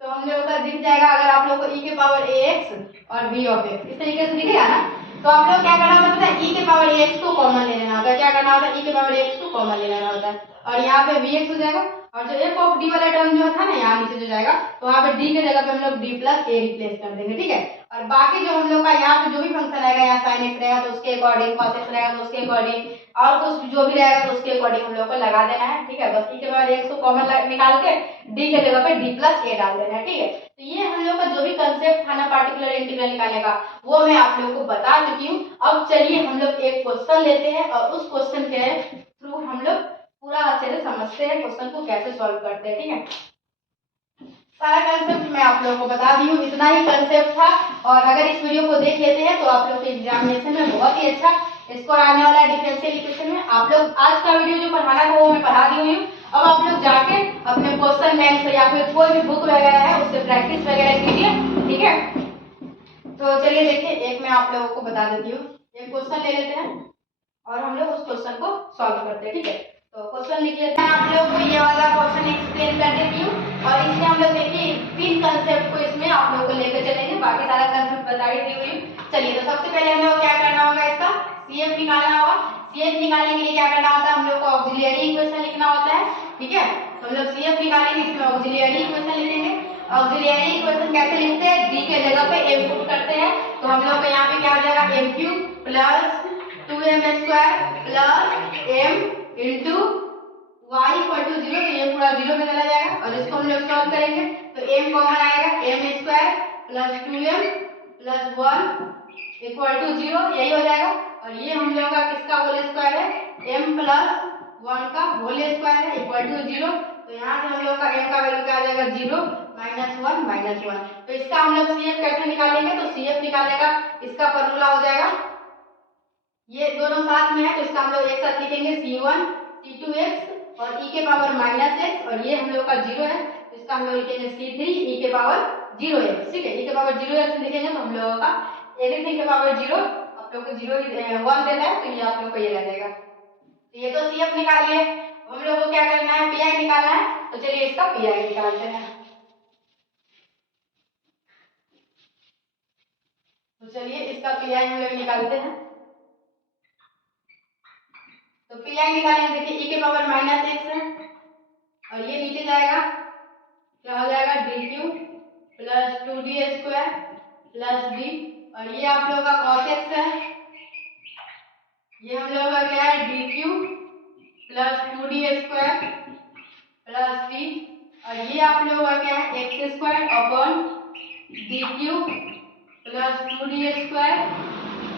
तो हम लोगों का दिख जाएगा अगर आप लोगों को e के पावर ax और v ऑफ x इस तरीके से दिखेगा ना, तो आप लोग क्या करना होता है पता है, e के पावर ax को कॉमन ले लेना होता है। क्या करना होता है, e के पावर ax को कॉमन ले लेना होता है और यहाँ पे vx हो जाएगा और जो f ऑफ d वाला टर्म जो था ना यहाँ नीचे जो जाएगा, तो वहाँ पे d के जगह पे हम लोग d प्लस a रिप्लेस कर देंगे, ठीक है। और बाकी जो हम लोग का यहाँ पे जो भी फंक्शन आएगा, यहाँ sin x रहेगा तो उसके अकॉर्डिंग, cos x रहेगा तो उसके अकॉर्डिंग, और कुछ जो भी रहेगा तो उसके अकॉर्डिंग हम लोग को लगा देना है, ठीक है। बस e के पावर x को कॉमन निकाल के d के जगह पे d प्लस a डाल देना है, ठीक है। तो ये हम लोग का जो भी कंसेप्ट था ना पार्टिकुलर इंटीग्रल निकालने का, वो मैं आप लोगों को बता चुकी हूँ। अब चलिए हम लोग एक क्वेश्चन लेते हैं और उस क्वेश्चन के थ्रू हम लोग पूरा अच्छे से समझते हैं क्वेश्चन को कैसे सॉल्व करते हैं, ठीक है। सारा कंसेप्ट मैं आप लोगों को बता दी हूँ, इतना ही कंसेप्ट था। और अगर इस वीडियो को देख लेते हैं तो आप लोग के एग्जामिनेशन में बहुत ही अच्छा स्कोर आने वाला है डिफरेंशियल इक्वेशन में। आप लोग आज का वीडियो जो पढ़ाना था वो मैं पढ़ा दी हुई हूँ। अब आप लोग जाके अपने क्वेश्चन बैंक से या फिर कोई भी बुक वगैरह है उससे प्रैक्टिस वगैरह कीजिए, ठीक है। तो चलिए देखिए, एक मैं आप लोगों को बता देती हूँ। एक क्वेश्चन ले लेते हैं और हम लोग उस क्वेश्चन को सॉल्व करते हैं, ठीक है। तो क्वेश्चन लिख लेते हैं। आप लोग को ये वाला क्वेश्चन एक्सप्लेन कर देती हूँ और इसमें हम लोग देखिए 3 कंसेप्ट को इसमें आप लोग को लेकर चलेंगे, बाकी सारा कंसेप्ट बता ही दी हुई। चलिए तो सबसे पहले हम लोग क्या करना होगा, इसका CF निकालना होगा। CF निकालने के लिए क्या करना होता है, हम लोग को ऑक्सिलियरी इक्वेशन लिखना होता है, ठीक है। तो हम लोग CF निकालेंगे, इसमें ऑक्सिलियरी इक्वेशन लिखेंगे। ऑक्सिलियरी इक्वेशन कैसे लिखते हैं, d के जगह पे m पुट करते हैं, तो हम लोग को यहाँ पे क्या आ जाएगा, m³ plus 2m square plus m into y equal to 0, तो ये पूरा 0 में चला जाएगा और इसको हम लोग सॉल्व करेंगे तो m कॉमन आएगा, m square plus 2m plus 1 equal to 0, यही हो जाएगा। और ये हम लोग का किसका होल स्क्वायर है, m प्लस 1 का होल स्क्वायर है इक्वल टू 0, तो यहाँ से हम लोग का m का वैल्यू क्या आ जाएगा, 0 माइनस 1। तो इसका हम लोग CF कैसे निकालेंगे, तो CF निकालने का इसका फॉर्मूला हो जाएगा, ये दोनों साथ में है तो इसका हम लोग एक साथ लिखेंगे C1 C2x और e के पावर माइनस x, और ये हम लोग का 0 है तो इसका हम लोग लिखेंगे C3 e के पावर 0x, ठीक है। e के पावर 0x लिखेंगे तो हम लोगों का एवरीथिंग के पावर 0 आप लोग को 0 1 देता है, तो ये आप लोग को ये लगेगा। तो ये तो CF निकाल लिए, हम लोग को क्या करना है, PI निकालना है। तो चलिए इसका PI निकालते हैं। तो चलिए इसका PI हम लोग निकालते हैं। तो PI निकालेंगे, देखिए e के पावर माइनस x है और ये नीचे जाएगा, क्या हो जाएगा, d³ plus 2d square plus d, और ये आप लोगों का cos x है, ये हम लोगों का क्या है, d³ plus 2d square plus d, और ये आप लोगों का क्या है, x square upon d³ plus 2d square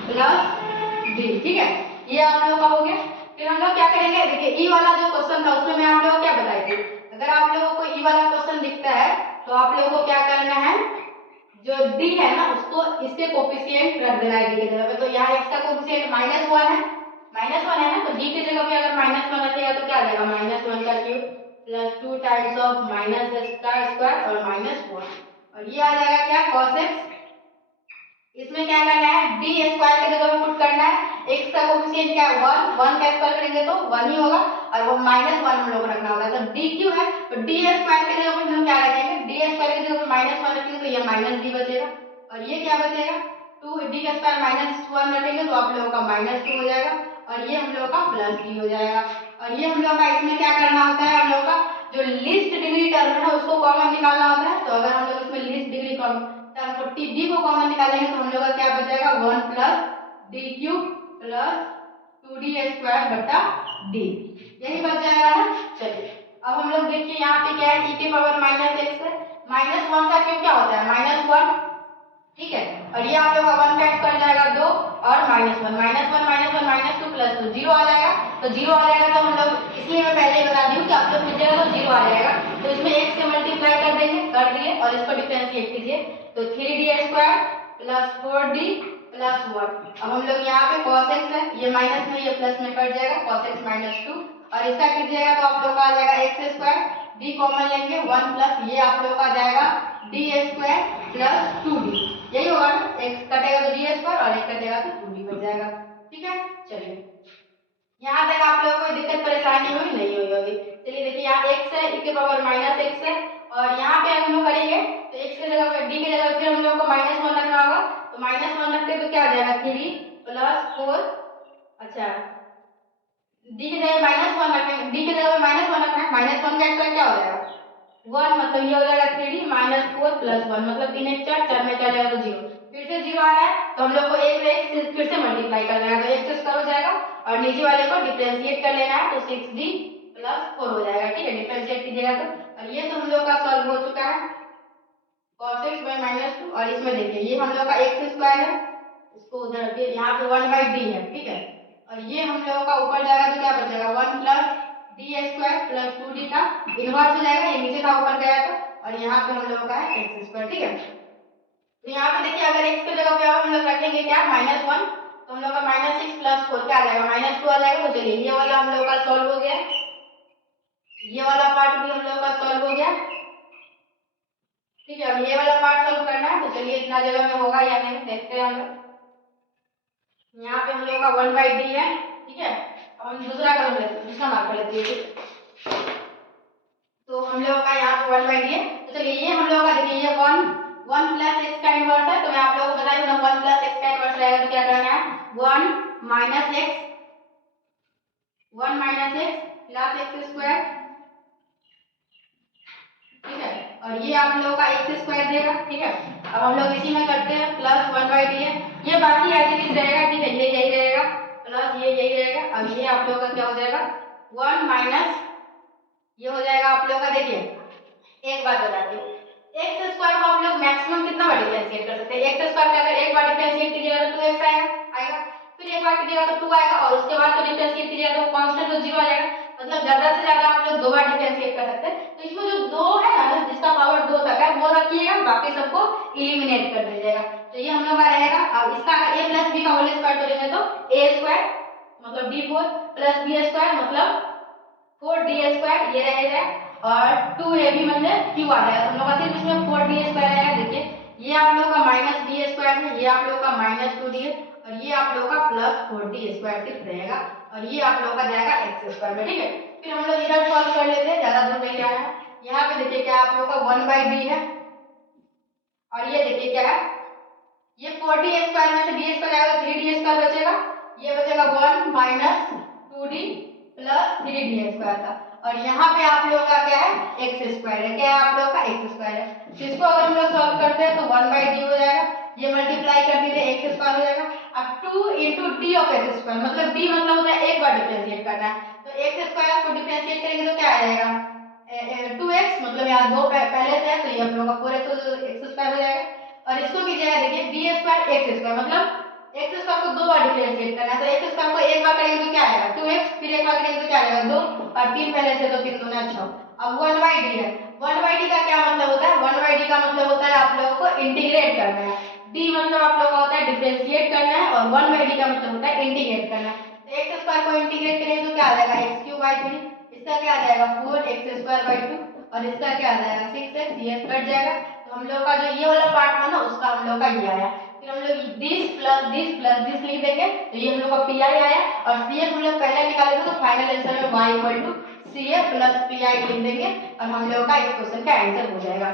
plus d, ठीक है। ये आप लोगों का हो गया। फिर हम लोग क्या करेंगे, देखिए ई वाला जो क्वेश्चन था उसमें मैं आप लोगों को क्या बताई थी, अगर आप लोगों को ई वाला क्वेश्चन दिखता है तो आप लोगों को क्या करना है, जो d है ना उसको इसके कोफिशिएंट रख देना है d के जगह पे। तो यहाँ x का कोफिशिएंट -1 है, -1 है ना, तो d के जगह पे अगर -1 रखेगा तो क्या आ जाएगा, -1 का cube plus 2 times of minus का स्क्वायर और -1, और ये आ जाएगा क्या, cos x इसमें क्या करना है, डी स्क्वायर की जगह में पुट करना है। x का कोफिशिएंट क्या है 1, 1 का स्क्वायर करेंगे तो 1 ही होगा और वो -1 हम लोग को रखना होगा। तो d क्यों है, तो डी स्क्वायर की जगह पे हम क्या रखेंगे, डी स्क्वायर की जगह पे -1 रखेंगे तो ये -d बचेगा और ये क्या बचेगा 2, डी का स्क्वायर -1 रखेंगे तो आप लोगों का -2 हो जाएगा और ये हम लोग का +d हो जाएगा। और ये हम लोग का इसमें क्या करना होता है, हम लोग का जो लीस्ट डिग्री टर्म है उसको कॉमन निकालना होता है। तो अगर हम लोग इसमें लीस्ट डिग्री टर्म को डी को कॉमन निकालेंगे तो हम लोग का क्या बचेगा 1 + d³ + 2d स्क्वायर बटा d, यही बच जाएगा ना। चलिए अब हम लोग देखिए यहाँ पे क्या है, e की पावर -x है, -1 का क्यों क्या होता है -1, ठीक है। और ये आप लोग का 1 का स्क्वायर जाएगा 2 और -1 -2 + 2 0 आ जाएगा। तो 0 आ जाएगा तो हम लोग, इसलिए मैं पहले ही बता दी हूँ कि आप लोग कीजिएगा तो 0 आ जाएगा। तो इसमें 1 से मल्टीप्लाई कर देंगे, कर दिए और इसको डिफरेंशिएट कीजिए तो 3d² + 4d + 1। अब हम लोग यहाँ पे cos x है, ये माइनस में ये प्लस में कट जाएगा, cos x -2 और इसका कीजिएगा तो आप लोग का आ जाएगा x², d कॉमन लेंगे 1 प्लस ये आप लोग का आ जाएगा d² + 2d, यही होगा ना, x कटेगा तो d² और एक कटेगा तो 2d बच जाएगा, ठीक है। चलिए यहाँ तक आप लोगों को कोई दिक्कत परेशानी हुई नहीं हुई होगी। चलिए देखिए यहाँ x है, e की पावर -x है और यहाँ पे हम लोग करेंगे तो x की जगह पे d की जगह फिर हम लोग को -1 रखना होगा। तो -1 रखते तो क्या आ जाएगा 3 + 4, अच्छा d की जगह -1 रखेंगे, d की जगह -1 रखना है, -1 का स्क्वायर क्या हो जाएगा 1, मतलब ये हो जाएगा 3d - 4 + 1, मतलब 3 1 4, 4 में 4 जाएगा तो 0, फिर से 0 आ रहा है तो हम लोग को एक से फिर से मल्टीप्लाई कर देना है तो x² हो जाएगा और नीचे वाले को डिफरेंशिएट कर लेना है तो 6d + 4 हो जाएगा, ठीक है। डिफरेंशिएट कीजिएगा तो, और ये तो हम लोग का सॉल्व हो चुका है cos x - 2 और इसमें देखिए ये हम लोग का x² है, इसको उधर रखिए, यहाँ पे 1/d है, ठीक है। और ये हम लोगों का ऊपर जाएगा तो क्या बचेगा 1 + d² + 2d का इनवर्स हो जाएगा, ये नीचे था ऊपर गया तो, और यहाँ पे हम लोगों का है x², ठीक है। तो यहाँ पे देखिए अगर x की जगह पे हम लोग रखेंगे क्या -1 तो हम लोग का -6 + 4 क्या आ जाएगा -2 आ जाएगा। तो चलिए ये वाला हम लोग का सॉल्व हो गया, ये वाला पार्ट भी हम लोग का सॉल्व हो गया, ठीक है। अब ये वाला पार्ट सॉल्व करना है तो चलिए इतना जगह में होगा या नहीं देखते हैं हम लोग। यहाँ पे हम लोग का 1/d है, ठीक है। अब हम दूसरा कर लेते हैं, दूसरा मार्क कर लेते हैं। तो हम लोग का यहाँ पे 1/d है, तो चलिए ये हम लोग का देखिए ये 1 + x का इनवर्स है। तो मैं आप लोगों को बता दूं ना 1 + x का इनवर्स रहेगा तो क्या करना है 1 - x + x², ठीक है। और ये आप लोगों का x² देगा, ठीक है। अब हम लोग इसी में करते हैं प्लस 1/d है, ये बाकी ऐसे ही रहेगा, ठीक है, ये यही रहेगा प्लस ये यही रहेगा। अब ये आप लोगों का क्या हो जाएगा 1 माइनस ये हो जाएगा आप लोगों का, देखिए एक बात बताती हूँ, x² को हम लोग मैक्सिमम कितना बार डिफरेंशिएट कर सकते हैं, x² का अगर एक बार डिफरेंशिएट कीजिएगा तो 2x आएगा, फिर एक बार कीजिएगा तो 2 आएगा और उसके बाद तो डिफरेंशिएट कीजिएगा तो कांस्टेंट तो 0 आ जाएगा, मतलब ज्यादा से ज्यादा आप लोग 2 बार डिफरेंशिएट कर सकते हैं। तो इसमें जो 2 है ना जिसका पावर 2 तक है वो रखिएगा, बाकी सबको एलिमिनेट कर दीजिएगा। तो ये हम लोग का रहेगा। अब इसका अगर a + b का होल स्क्वायर करेंगे तो a² मतलब d4 + b² मतलब 4d² ये रहेगा और 2ab मतलब q आ जाएगा। हम लोग का सिर्फ इसमें 4d² रहेगा, देखिए ये आप लोग का -d² है, ये आप लोग का -2d है और ये आप लोग का +4d² सिर्फ रहेगा और ये आप लोग का जाएगा x² में, ठीक है। फिर हम लोग इधर सॉल्व कर लेते हैं, ज्यादा दूर नहीं जाना है। यहाँ पे देखिए क्या आप लोग का 1/d है और ये देखिए क्या है ये 4d² में से d² आएगा 3d² बचेगा, ये बचेगा 1 - 2d + 3d² का और यहाँ पे आप लोग का क्या है x² है, क्या है आप लोग का x² है। तो इसको अगर हम लोग सॉल्व करते हैं तो 1/d हो जाएगा, ये मल्टीप्लाई कर दीजिए x² हो जाएगा। अब 2 * d ऑफ x², मतलब d मतलब होता है एक बार डिफरेंशिएट करना है, तो x² को डिफरेंशिएट करेंगे तो क्या आ जाएगा 2x, मतलब यहाँ 2 पहले से है तो ये हम लोग का 4x हो जाएगा और इसको कीजिएगा देखिए d² x², मतलब x² को 2 बार डिफरेंशिएट करना है, तो x² को एक बार करेंगे तो क्या आएगा 2x, फिर एक बार करेंगे तो क्या आएगा 2 और 3 पहले से तो 3 दूना 6। अब 1/d है, 1/d का क्या मतलब होता है 1/d का मतलब होता है आप लोगों को इंटीग्रेट करना है, d मतलब आप लोगों का होता है डिफरेंशिएट करना है और 1/d का मतलब होता है इंटीग्रेट करना है। तो x² को इंटीग्रेट करेंगे तो क्या आ जाएगा x³/3, इसका क्या आ जाएगा 4x²/2 और इसका क्या आ जाएगा 6x, ये कट जाएगा। तो हम लोग का जो ये वाला पार्ट था ना उसका हम लोग का ये आया। फिर हम लोग दिस लिख देंगे, तो ये हम लोग का पी आई आया। और सी एफ हम लोग पहले निकाले थे, तो फाइनल आंसर में y equal to C F plus P I लिख देंगे और हम लोग का इस क्वेश्चन का आंसर हो जाएगा।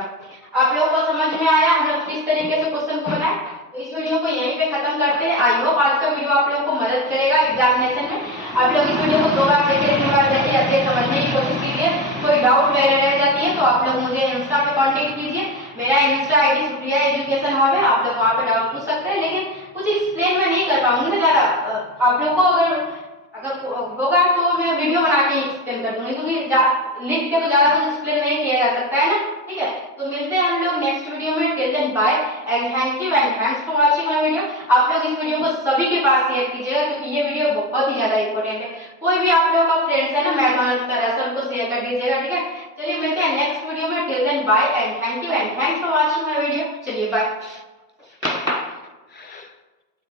आप लोगों को समझ में आया हम लोग किस तरीके से क्वेश्चन को बनाए। तो इस वीडियो को यहीं पे खत्म करते हैं। आई होप आज का वीडियो आप लोगों को मदद करेगा एग्जामिनेशन में। आप लोग इस वीडियो को 2 बार देखिए, 3 बार देखिए, अच्छे समझने की कोशिश कीजिए। कोई डाउट वगैरह रह जाती है तो आप लोग मुझे इंस्टा पे कांटेक्ट कीजिए। मेरा Insta ID Supriya education hub है, आप लोग वहां पे डाउट पूछ सकते हैं। लेकिन कुछ एक्सप्लेन मैं नहीं कर पाऊंगी ना ज्यादा, आप लोग को अगर होगा तो मैं वीडियो बना के एक्सप्लेन कर दूंगी, क्योंकि लिख के तो ज्यादा कुछ एक्सप्लेन नहीं किया जा सकता है ना। ठीक है, तो मिलते हैं हम लोग नेक्स्ट वीडियो में। Till then bye and thank you and thanks for watching my video. आप लोग इस वीडियो को सभी के पास शेयर कीजिएगा, क्योंकि ये वीडियो बहुत ही ज्यादा इंपॉर्टेंट है। कोई भी आप लोगों का फ्रेंड्स है ना मैकडॉनल्ड्स का रेस्टोरेंट को शेयर कर दीजिएगा। ठीक है, चलिए मिलते हैं नेक्स्ट वीडियो में। Till then bye and thank you and thanks for watching my video. चलिए बाय।